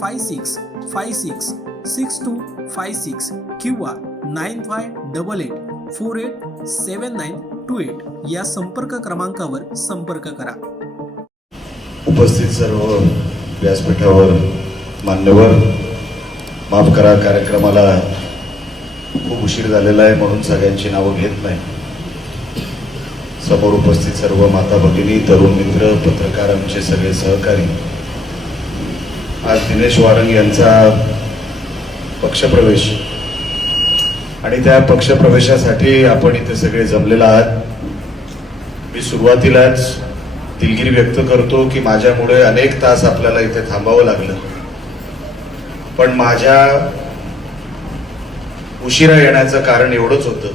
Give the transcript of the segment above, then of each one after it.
five six five six six two five six किंवा nine five double eight four eight seven nine two eight या संपर्क क्रमांकावर संपर्क करा. उपस्थित सर्व व्यासपीठावर मान्यवर माफ करा कार्यक्रमाला खूप उशीर झालेला आहे म्हणून सगळ्यांची नावं घेत नाही. समोर उपस्थित सर्व माता भगिनी तरुण मित्र पत्रकार आमचे सगळे सहकारी आज दिनेश वारंग यांचा पक्षप्रवेश. आणि त्या पक्षप्रवेशासाठी आपण इथे सगळे जमलेला आहात. मी सुरुवातीलाच दिलगिरी व्यक्त करतो की माझ्यामुळे अनेक तास आपल्याला इथे थांबावं लागलं. पण माझ्या उशिरा येण्याचं कारण एवढंच होतं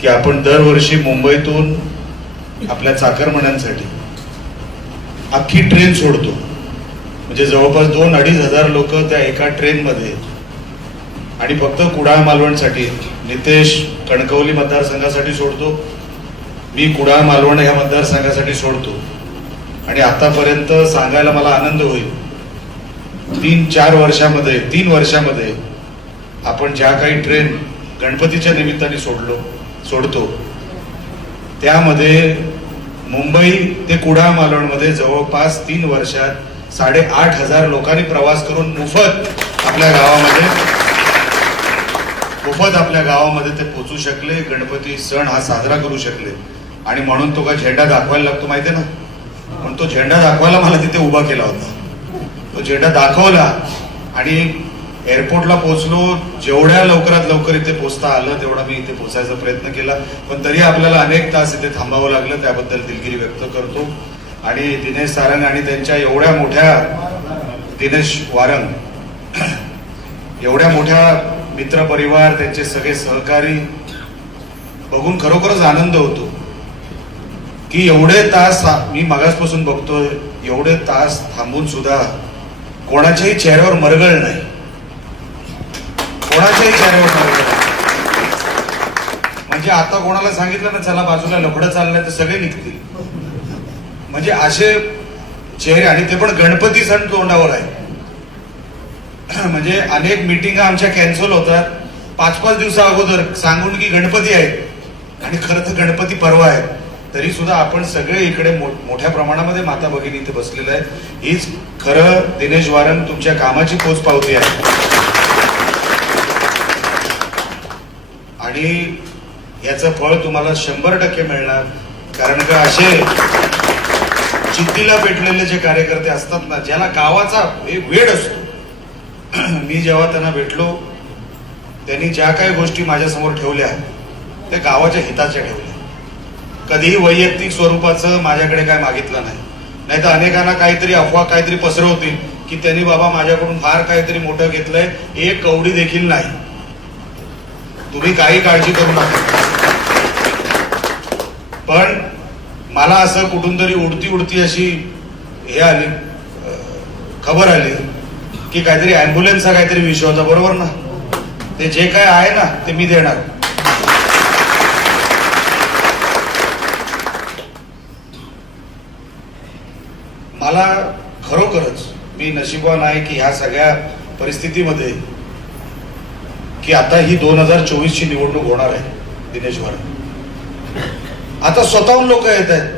की आपण दरवर्षी मुंबईतून आपल्या चाकरमण्यांसाठी अख्खी ट्रेन सोडतो. म्हणजे जवळपास दोन अडीच हजार लोक त्या एका ट्रेनमध्ये आणि फक्त कुडाळ मालवणसाठी नितेश कणकवली मतदारसंघासाठी सोडतो. मी कुडाळ मालवण ह्या मतदारसंघासाठी सोडतो. आणि आतापर्यंत सांगायला मला आनंद होईल. तीन चार वर्षामध्ये तीन वर्षामध्ये आपण ज्या काही ट्रेन गणपतीच्या निमित्ताने सोडलो सोडतो त्यामध्ये मुंबई ते कुडाळ मालवणमध्ये जवळपास तीन वर्षात साडेआठ हजार लोकांनी प्रवास करून मोफत आपल्या गावामध्ये मोफत आपल्या गावामध्ये ते पोचू शकले गणपती सण हा साजरा करू शकले. आणि म्हणून तो का झेंडा दाखवायला लागतो माहितीये ना? पण तो झेंडा दाखवायला मला तिथे उभा केला होता. तो झेंडा दाखवला आणि एअरपोर्टला पोहोचलो जेवढ्या लवकरात लवकर इथे पोचता आलं तेवढा मी इथे पोचायचा प्रयत्न केला. पण तरी आपल्याला अनेक तास इथे थांबावं लागलं त्याबद्दल दिलगिरी व्यक्त करतो. आणि दिनेश सारंग आणि त्यांच्या एवढ्या मोठ्या दिनेश वारंग एवढ्या मोठ्या मित्रपरिवार त्यांचे सगळे सहकारी बघून खरोखरच आनंद होतो. की एवढे तास मी मागासपासून बघतोय एवढे तास थांबून सुद्धा कोणाच्याही चेहऱ्यावर मरगळ नाही. कोणाच्याही चेहऱ्यावर मरगळ नाही. म्हणजे आता कोणाला सांगितलं ना चला बाजूला लफडं चाललंय तर सगळे निघतील. म्हणजे असे चेहरे आणि ते पण गणपती सण तोंडावर आहे. म्हणजे अनेक मिटिंग आमच्या कॅन्सल होतात. पाच पाच दिवसा अगोदर सांगून की गणपती आहेत. आणि खरं तर गणपती परवा आहे. तरी सुद्धा आपण सगळे इकडे मोठ्या प्रमाणामध्ये माता भगिनी इथे बसलेलं आहे हीच खरं दिनेश वारंग तुमच्या कामाची पोच पावती आहे. आणि याचं फळ तुम्हाला शंभर टक्के मिळणार. कारण का असे चित्तीला पेटलेले जे कार्यकर्ते असतात ना ज्याला गावाचा एक वेळ असतो. मी जेव्हा त्यांना भेटलो त्यांनी ज्या काही गोष्टी माझ्यासमोर ठेवल्या त्या गावाच्या हिताच्या ठेवल्या. कधीही वैयक्तिक स्वरूपाचं माझ्याकडे काय मागितलं नाही. नाही तर अनेकांना काहीतरी अफवा काहीतरी पसरवतील की त्यांनी बाबा माझ्याकडून फार काहीतरी मोठं घेतलंय एक कवडी देखील नाही. तुम्ही काही काळजी करू नका. पण मला असं कुठून तरी उडती उडती अशी हे आली खबर आली की काहीतरी अँब्युलन्सचा काहीतरी विषय होता बरोबर ना? ते जे काय आहे ना ते मी देणार. मला खरोखरच मी नशिबवान आहे की ह्या सगळ्या परिस्थितीमध्ये की आता ही दोन हजार चोवीसची निवडणूक होणार आहे दिनेशवर आता स्वतःहून लोक येत आहेत.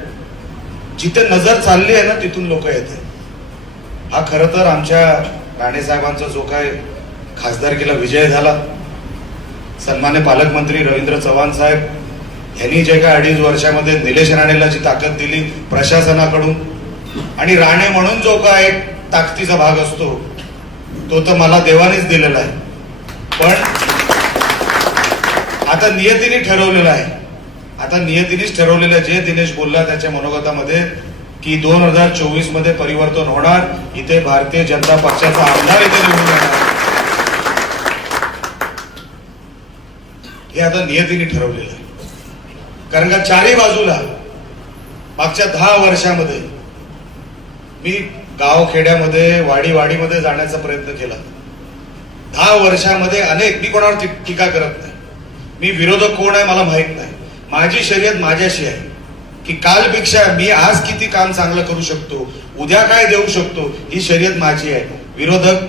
जिथे नजर चालली आहे ना तिथून लोक येत आहेत. हा खरं तर आमच्या राणेसाहेबांचा जो काय खासदारकीला विजय झाला. सन्मान्य पालकमंत्री रवींद्र चव्हाण साहेब यांनी जे काय अडीच वर्षामध्ये निलेश राणेला जी ताकद दिली प्रशासनाकडून आणि राणे म्हणून जो काय एक ताकदीचा भाग असतो तो तर मला देवानेच दिलेला आहे. पण आता नियतीने ठरवलेला आहे. आता नियतीनेच ठरवलेलं आहे, जे दिनेश बोलला त्याच्या मनोगतामध्ये की दोन हजार चोवीसमध्ये परिवर्तन होणार. इथे भारतीय जनता पक्षाचा आमदार इथे निवडून येणार. हे आता नियतीने ठरवलेलं आहे. कारण का चारही बाजूला मागच्या दहा वर्षामध्ये मी गाव खेड्यामध्ये वाडी वाडीमध्ये जाण्याचा प्रयत्न केला. दहा वर्षामध्ये अनेक मी कोणावर टीका करत नाही. मी विरोधक कोण आहे मला माहीत नाही. माझी शर्यत माझ्याशी आहे. की कालपेक्षा मी आज किती काम चांगलं करू शकतो उद्या काय देऊ शकतो ही शर्यत माझी आहे. विरोधक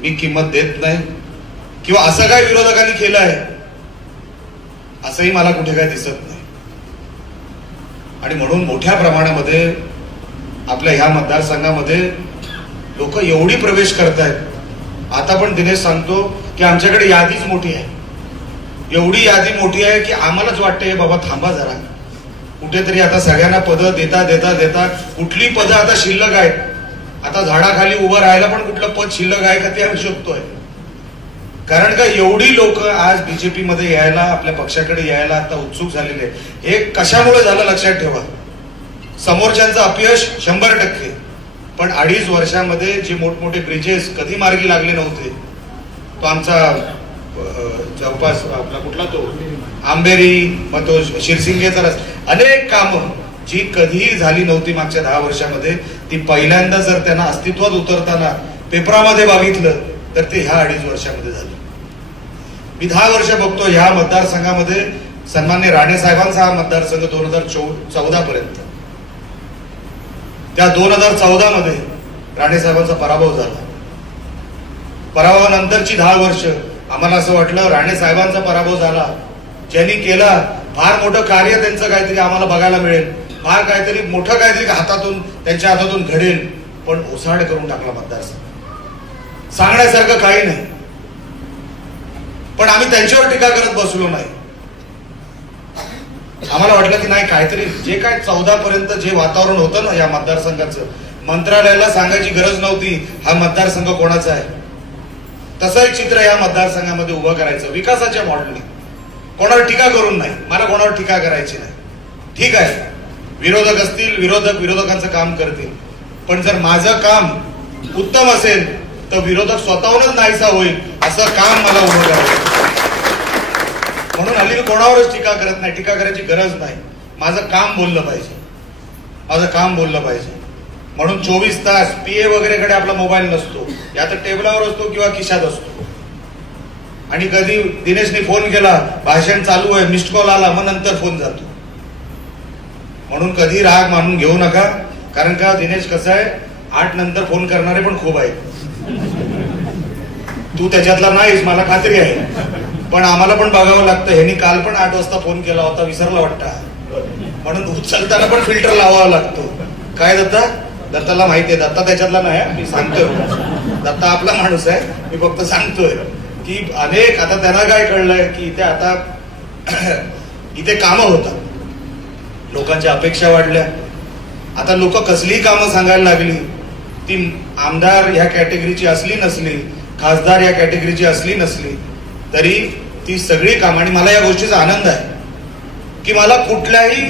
मी किंमत देत नाही. किंवा असं काय विरोधकांनी केलं आहे असंही मला कुठे काय दिसत नाही. आणि म्हणून मोठ्या प्रमाणामध्ये आपल्या ह्या मतदारसंघामध्ये लोक एवढी प्रवेश करत आहेत आता पण दिनेश सांगतो की आमच्याकडे यादीच मोठी आहे. एवढी यादी मोठी आहे की आम्हालाच वाटते बाबा थांबा जरा. कुठेतरी आता सगळ्यांना पदं देता देता देता कुठली पदं आता शिल्लक आहेत. आता झाडाखाली उभं राहायला पण कुठलं पद शिल्लक आहे का ते आम्ही शोधतोय. कारण का एवढी लोक आज बीजेपी मध्ये यायला आपल्या पक्षाकडे यायला आता उत्सुक झालेले हे कशामुळे झालं लक्षात ठेवा. समोरच्यांचं अपयश शंभर टक्के. पण अडीच वर्षामध्ये जे मोठमोठे ब्रिजेस कधी मार्गी लागले नव्हते तो आमचा अं, जवळपास आपला कुठला तो? आंबेरी मग तो शिरसिंगेचा रस अनेक कामं जी कधीही झाली नव्हती मागच्या दहा वर्षामध्ये ती पहिल्यांदा जर त्यांना अस्तित्वात उतरताना पेपरामध्ये बघितलं तर ते ह्या अडीच वर्षामध्ये झालं. मी दहा वर्ष बघतो ह्या मतदारसंघामध्ये सन्मान्य राणे साहेबांचा हा मतदारसंघ दोन हजार चौदा पर्यंत त्या दोन हजार चौदा मध्ये राणे साहेबांचा पराभव झाला. पराभवानंतरची दहा वर्ष आम्हाला असं वाटलं राणे साहेबांचा पराभव झाला. ज्यांनी केला फार मोठं कार्य त्यांचं काहीतरी आम्हाला बघायला मिळेल. फार काहीतरी मोठं काहीतरी हातातून त्यांच्या हातातून घडेल. पण ओसाड करून टाकला मतदारसंघ. सांगण्यासारखं काही नाही. पण आम्ही त्यांच्यावर टीका करत बसलो नाही. आम्हाला वाटलं की नाही काहीतरी जे काय चौदा पर्यंत जे वातावरण होतं ना या मतदारसंघाचं मंत्रालयाला सांगायची गरज नव्हती हा मतदारसंघ कोणाचा आहे? तसं एक चित्र या मतदारसंघामध्ये उभं करायचं. विकासाच्या मॉडेलने कोणावर टीका करून नाही. मला कोणावर टीका करायची नाही. ठीक आहे. विरोधक असतील विरोधक विरोधकांचं काम करतील. पण जर माझं काम उत्तम असेल तर विरोधक स्वतःहूनच नाहीसा होईल असं काम मला उभं करायचं म्हणून हल्ली मी कोणावरच टीका करत नाही. टीका करायची गरज नाही. माझं काम बोललं पाहिजे. माझं काम बोललं पाहिजे. म्हणून चोवीस तास पीए वगैरेकडे आपला मोबाईल नसतो. या तर टेबलावर असतो किंवा खिशात असतो. आणि कधी दिनेशने फोन केला भाषण चालू आहे मिस्ड कॉल आला मग नंतर फोन जातो. म्हणून कधी राग मानून घेऊ नका कारण का दिनेश कसं आहे आठ नंतर फोन करणारे पण खूप आहेत. तू त्याच्यातला नाहीस मला खात्री आहे. पण आम्हाला पण बघावं लागतं. ह्यांनी काल पण आठ वाजता फोन केला होता विसरला वाटतं. म्हणून उचलताना पण फिल्टर लावावा लागतो. काय जाता दत्ताला माहिती आहे. दत्ता त्याच्यातला नाही मी सांगतोय. दत्ता आपला माणूस आहे. मी फक्त सांगतोय की अनेक आता त्यांना काय कळलंय की इथे आता इथे कामं होतात. लोकांच्या अपेक्षा वाढल्या. आता लोक कसलीही कामं सांगायला लागली ती आमदार ह्या कॅटेगरीची असली नसली खासदार या कॅटेगरीची असली नसली तरी ती सगळी कामं आणि मला या गोष्टीचा आनंद आहे की मला कुठल्याही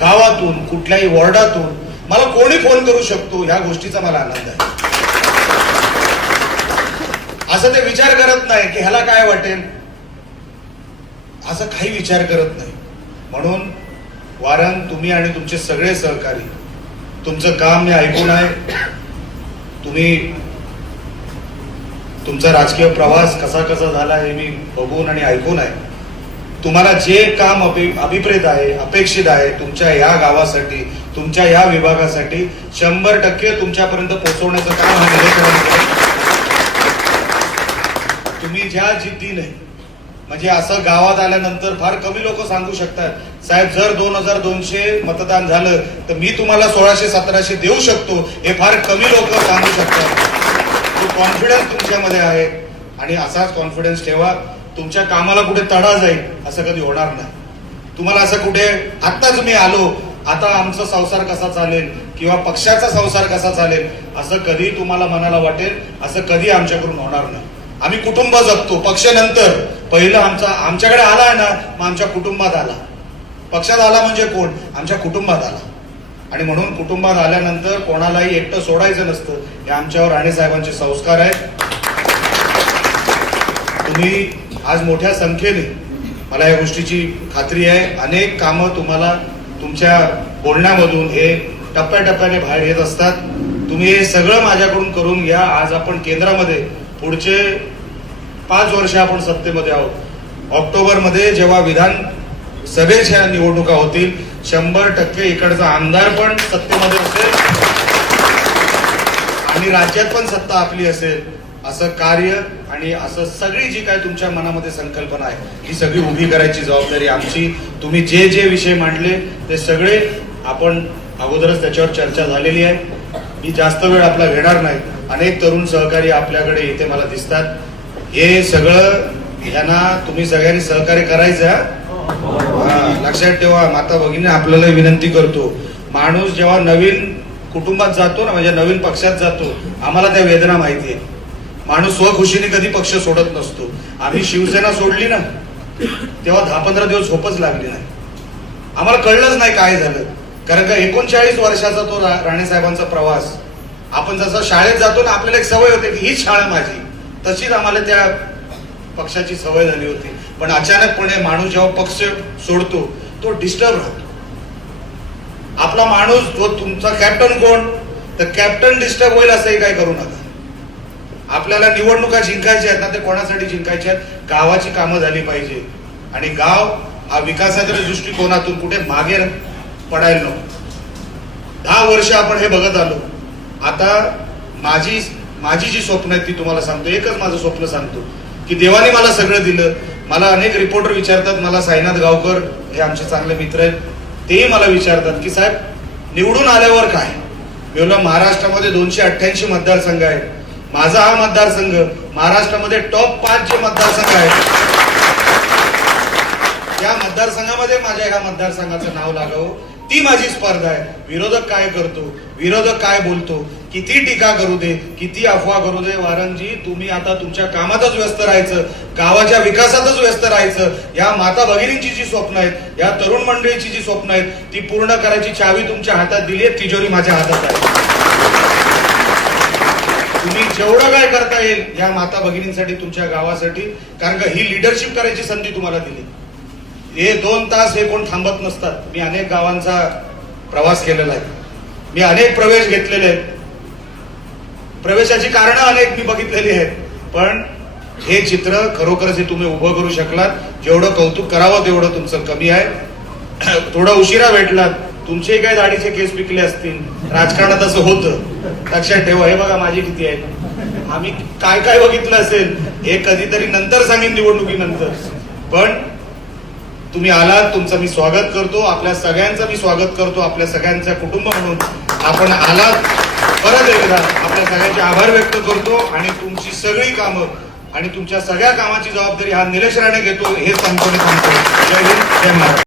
गावातून कुठल्याही वॉर्डातून मला कोणी फोन करू शकतो? ह्या गोष्टीचा मला आनंद आहे. असं ते विचार करत नाही की ह्याला काय वाटेल. असं काही विचार करत नाही. म्हणून वारंग तुम्ही आणि तुमचे सगळे सहकारी तुमचं काम मी ऐकून आहे. तुम्ही तुमचा राजकीय प्रवास कसा कसा झाला हे मी बघून आणि ऐकून आहे. तुम्हाला जे काम अभिप्रेत आहे अपेक्षित आहे तुमच्या या गावासाठी तुमच्या या विभागासाठी शंभर टक्के तुमच्यापर्यंत पोहोचवण्याचं काम हा निलेकरांनी तुम्ही ज्या जिद्दीने म्हणजे असं गावात आल्यानंतर फार कमी लोक सांगू शकतात साहेब जर दोन हजार दोनशे मतदान झालं तर मी तुम्हाला सोळाशे सतराशे देऊ शकतो. हे फार कमी लोक सांगू शकतात. तो कॉन्फिडन्स तुमच्यामध्ये आहे. आणि असाच कॉन्फिडन्स ठेवा. तुमच्या कामाला कुठे तडा जाईल असं कधी होणार नाही. तुम्हाला असं कुठे आत्ताच मी आलो आता आमचा संसार कसा चालेल किंवा पक्षाचा संसार कसा चालेल असं कधी तुम्हाला मनाला वाटेल असं कधी आमच्याकडून होणार नाही. आम्ही कुटुंब जगतो पक्ष नंतर पहिलं आमचा आमच्याकडे आला ना मग आमच्या कुटुंबात आला. पक्षात आला म्हणजे कोण? आमच्या कुटुंबात आला. आणि म्हणून कुटुंबात आल्यानंतर कोणालाही एकटं सोडायचं नसतं. हे आमच्यावर राणे साहेबांचे संस्कार आहेत. तुम्ही आज मोठ्या संख्येने मला या गोष्टीची खात्री आहे. अनेक कामं तुम्हाला तुमच्या बोलण्यामधून हे टप्प्याटप्प्याने बाहेर येत असतात. तुम्ही हे सगळं माझ्याकडून करून घ्या. आज आपण केंद्रामध्ये पुढचे पाच वर्ष आपण सत्तेमध्ये आहोत. ऑक्टोबरमध्ये जेव्हा विधान सभेच्या निवडणुका होतील शंभर टक्के इकडचा आमदार पण सत्तेमध्ये असेल आणि राज्यात पण सत्ता आपली असेल असं कार्य आणि असं सगळी जी काय तुमच्या मनामध्ये संकल्पना आहे ही सगळी उभी करायची जबाबदारी आमची. तुम्ही जे जे विषय मांडले ते सगळे आपण अगोदरच त्याच्यावर चर्चा झालेली आहे. मी जास्त वेळ आपला घेणार नाही. अनेक तरुण सहकारी आपल्याकडे इथे मला दिसतात. हे सगळं यांना तुम्ही सगळ्यांनी सहकार्य करायचं लक्षात ठेवा. माता भगिनी आपल्याला विनंती करतो. माणूस जेव्हा नवीन कुटुंबात जातो ना म्हणजे नवीन पक्षात जातो आम्हाला त्या वेदना माहिती आहे. माणूस स्वखुशीने कधी पक्ष सोडत नसतो. आम्ही शिवसेना सोडली ना तेव्हा दहा पंधरा दिवस झोपच लागली नाही. आम्हाला कळलंच नाही काय झालं. कारण का एकोणचाळीस वर्षाचा तो रा- राणे साहेबांचा प्रवास आपण जसं शाळेत जातो ना आपल्याला एक सवय होते की हीच शाळा माझी. तशीच आम्हाला त्या पक्षाची सवय झाली होती. पण अचानकपणे माणूस जेव्हा पक्ष सोडतो तो डिस्टर्ब राहतो. आपला माणूस जो तुमचा कॅप्टन कोण तर कॅप्टन डिस्टर्ब होईल असंही काय करू नका. आपल्याला निवडणुका जिंकायच्या आहेत ना ते कोणासाठी जिंकायच्या आहेत? गावाची कामं झाली पाहिजे. आणि गाव हा विकासाच्या दृष्टिकोनातून कुठे मागे पडायला नको. दहा वर्ष आपण हे बघत आलो. आता माझी माझी जी स्वप्न आहेत ती तुम्हाला सांगतो. एकच माझं स्वप्न सांगतो की देवाने मला सगळं दिलं. मला अनेक रिपोर्टर विचारतात मला साईनाथ गावकर हे आमचे चांगले मित्र आहेत. तेही मला विचारतात की साहेब निवडून आल्यावर काय? मी महाराष्ट्रामध्ये दोनशे अठ्ठ्याऐंशी मतदारसंघ आहेत. माझा हा मतदारसंघ महाराष्ट्रामध्ये टॉप पाच जे मतदारसंघ आहेत या मतदारसंघामध्ये माझ्या एका मतदारसंघाचं नाव लागावं. ती माझी स्पर्धा आहे. विरोधक काय करतो? विरोधक काय बोलतो? किती टीका करू दे? किती अफवा करू दे? वारंजी तुम्ही आता तुमच्या कामातच व्यस्त राहायचं गावाच्या विकासातच व्यस्त राहायचं. या माता भगिनींची जी स्वप्न आहेत या तरुण मंडळीची जी स्वप्न आहेत ती पूर्ण करायची चावी तुमच्या हातात दिली आहे तिजोरी माझ्या हातात आहे. तुम्ही जेवढं काय करता येईल या माता भगिनींसाठी तुमच्या गावासाठी कारण का ही लिडरशिप करायची संधी तुम्हाला दिली. हे दोन तास हे कोण थांबत नसतात. मी अनेक गावांचा प्रवास केलेला आहे. मी अनेक प्रवेश घेतलेले आहेत. प्रवेशाची कारणं अनेक मी बघितलेली आहेत. पण हे चित्र खरोखरच हे तुम्ही उभं करू शकलात. जेवढं कौतुक करावं तेवढं तुमचं कमी आहे. थोडा उशिरा भेटलात. तुमचे काय दाढीचे केस पिकले असतील राजकारणात असं होतं लक्षात ठेवा हे बघा माझी किती आहे. आम्ही काय काय बघितलं असेल हे कधीतरी नंतर सांगेन निवडणुकीनंतर. पण तुम्ही आलात तुमचं मी स्वागत करतो आपल्या सगळ्यांचं मी स्वागत करतो आपल्या सगळ्यांचा कुटुंब म्हणून. आपण आलात परत एकदा आपल्या सगळ्यांचे आभार व्यक्त करतो आणि तुमची सगळी कामं आणि तुमच्या सगळ्या कामाची जबाबदारी हा निलेश राणे घेतो हे सांगतो जय हिंद जय महाराज